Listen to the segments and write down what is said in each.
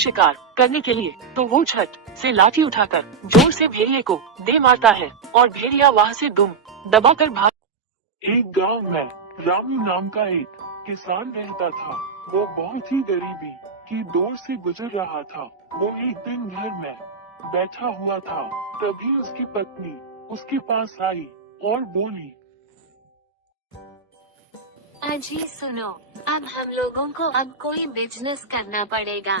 शिकार करने के लिए, तो वो छत से लाठी उठाकर जोर से भेड़िए को दे मारता है और भेड़िया वहाँ से दुम दबाकर भाग। एक गांव में रामू नाम का एक किसान रहता था। वो बहुत ही गरीबी की दौर से गुजर रहा था। वो एक दिन घर में बैठा हुआ था, तभी उसकी पत्नी उसके पास आई और बोली, अजी सुनो, अब हम लोगों को अब कोई बिजनेस करना पड़ेगा,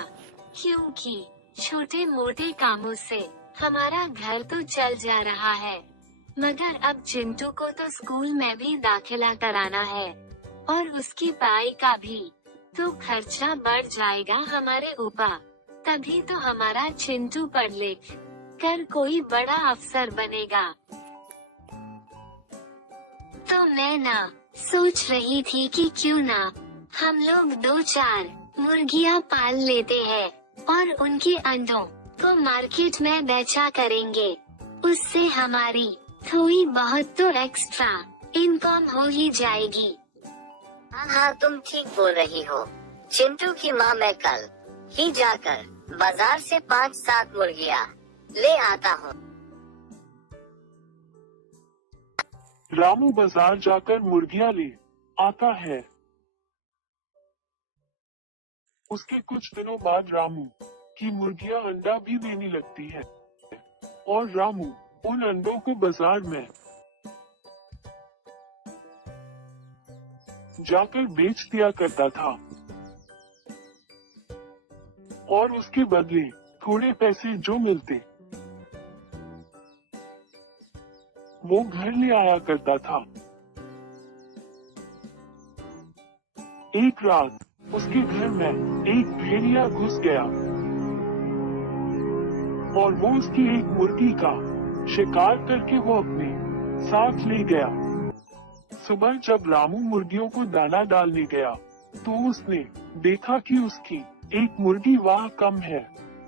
क्योंकि छोटे मोटे कामों से हमारा घर तो चल जा रहा है, मगर अब चिंटू को तो स्कूल में भी दाखिला कराना है और उसकी पढ़ाई का भी, तो खर्चा बढ़ जाएगा हमारे ऊपर। तभी तो हमारा चिंटू पढ़ लिख कर कोई बड़ा अफसर बनेगा। तो मैं ना सोच रही थी कि क्यों ना हम लोग 2-4 मुर्गियाँ पाल लेते हैं और उनके अंडों को मार्केट में बेचा करेंगे। उससे हमारी थोड़ी बहुत तो एक्स्ट्रा इनकम हो ही जाएगी। हाँ, तुम ठीक बोल रही हो। चिंटू की माँ मैं कल ही जाकर बाजार से 5-7 मुर्गियाँ ले आता हूँ। रामू बाजार जाकर मुर्गियाँ ले आता है। उसके कुछ दिनों बाद रामू की मुर्गियाँ अंडा भी देने लगती है और रामू उन अंडों को बाजार में जाकर बेच दिया करता था और उसके बदले थोड़े पैसे जो मिलते वो घर ले आया करता था। एक रात उसके घर में एक भेड़िया घुस गया और वो उसकी एक मुर्गी का शिकार करके वो अपने साथ ले गया। सुबह जब रामू मुर्गियों को दाना डालने गया तो उसने देखा कि उसकी एक मुर्गी वहाँ कम है।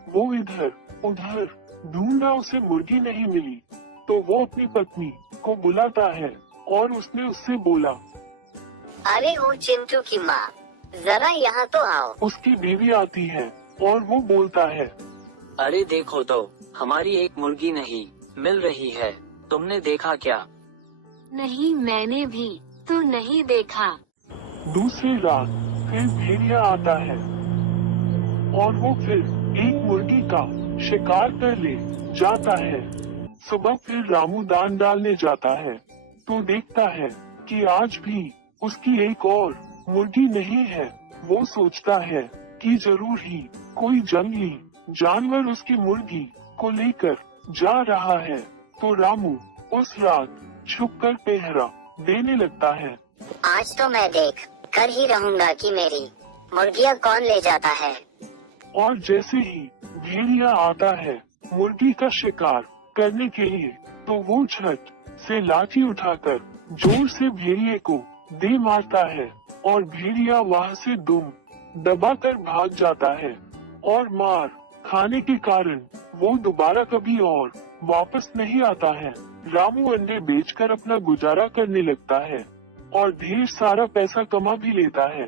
वो इधर उधर ढूंढा, उसे मुर्गी नहीं मिली तो वो अपनी पत्नी को बुलाता है और उसने उससे बोला, अरे ओ चिंटू की माँ, जरा यहाँ तो आओ। उसकी बीवी आती है और वो बोलता है, अरे देखो तो, हमारी एक मुर्गी नहीं मिल रही है, तुमने देखा क्या? नहीं, मैंने भी तो नहीं देखा। दूसरी रात फिर भेड़िया आता है और वो फिर एक मुर्गी का शिकार कर ले जाता है। सुबह फिर रामू दान डालने जाता है तो देखता है कि आज भी उसकी एक और मुर्गी नहीं है। वो सोचता है कि जरूर ही कोई जंगली जानवर उसकी मुर्गी को लेकर जा रहा है। तो रामू उस रात छुपकर पहरा देने लगता है। आज तो मैं देख कर ही रहूँगा कि मेरी मुर्गियाँ कौन ले जाता है। और जैसे ही भेड़िया आता है मुर्गी का शिकार करने के लिए, तो वो छत से लाठी उठाकर जोर से भेड़िए को दे मारता है और भेड़िया वहाँ से दुम दबाकर भाग जाता है और मार खाने के कारण वो दोबारा कभी और वापस नहीं आता है। रामू अंडे बेचकर अपना गुजारा करने लगता है और ढेर सारा पैसा कमा भी लेता है।